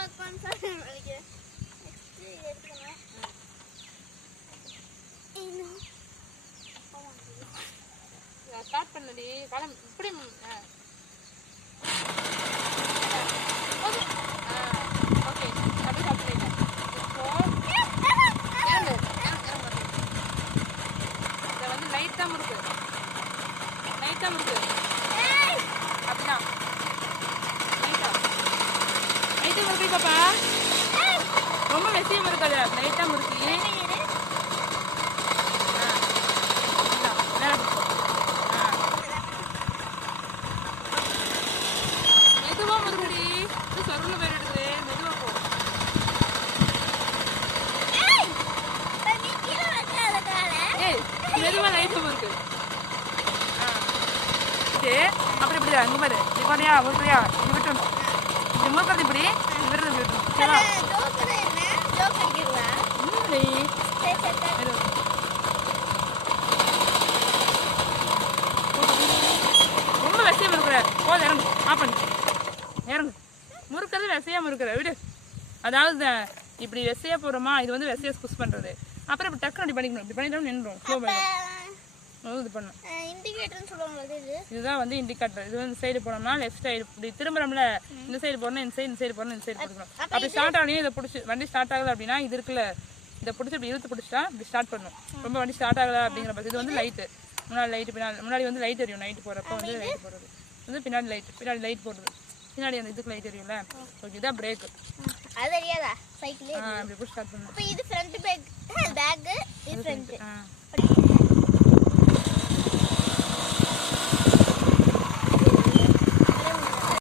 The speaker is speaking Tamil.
பார்க்கணும்னு சொல்லி ஸ்டார்ட் பண்ணடி காலம் இப்படி நைட் தான் இருக்கு நைட் தான் இருக்கு லைட்டா முறுக்கு பாப்பா? ரொம்ப வெசியம் இருக்காது. லைட்டா முறுக்கி. ஆ. இந்தா, மேல பிடிச்சுக்கோ. ஆ. மெதுவா முறுக்குடி சொருள பேர் எடுக்குது. மெதுவா போ. ஏய் மெதுவா லைட்டா முறுக்கு. அப்புறம் இப்படி அங்க பாரு. நீ பாரியா முறுக்குறியா? நீ இது முறுக்கிறது இப்படி மெதுவா ரொம்ப விஷயம் இருக்கிற போதும் இறங்கு ஆஃப் பண்ணு இறங்கு முறுக்கிறது விஷயம் இருக்கிற விடு அதாவது இப்படி வெசையா போகிறோமா இது வந்து வெசையா ஸ்குஸ் பண்ணுறது அப்புறம் இப்படி டக்குனு இப்படி பண்ணிக்கணும். இப்படி பண்ணிட்டோம் நின்றுடும் ஸ்லோ பண்ணணும் இது பண்ணணும் இண்டிகேட்டர்னு சொல்லுவாங்க இது? இதுதான் வந்து இண்டிகேட்டர் இது வந்து சைடு போனோம்னா லெஃப்ட் சைடு இப்படி திரும்புறோம்ல இந்த சைடு போறோம்னா இந்த சைடு இந்த சைடு போறோம் இந்த சைடு போட்டுக்கணும். அப்படி ஸ்டார்ட் ஆகலையும் இதை பிடிச்சி வண்டி ஸ்டார்ட் ஆகுது அப்படின்னா இது இருக்குல்ல இதை பிடிச்சி இப்படி இழுத்து பிடிச்சிட்டா இப்படி ஸ்டார்ட் பண்ணும். ரொம்ப வண்டி ஸ்டார்ட் ஆகல அப்படிங்கிற பட்சம் இது வந்து லைட்டு முன்னாடி லைட்டு பின்னாடி முன்னாடி வந்து லைட் எரியும் நைட்டு போகிறப்ப வந்து லைட் போடுறது. வந்து பின்னாடி லைட் பின்னாடி லைட் போடுறது. பின்னாடி அந்த இதுக்கு லைட் எரியும்ல. ஓகே இதான் பிரேக்கு அது தெரியாதா சைக்கிள் இப்படி பிடிச்சி ஸ்டார்ட் பண்ணணும் அப்போ இது ஃப்ரண்ட் பேக் பேக் இது ஃப்ரண்ட் ஆ.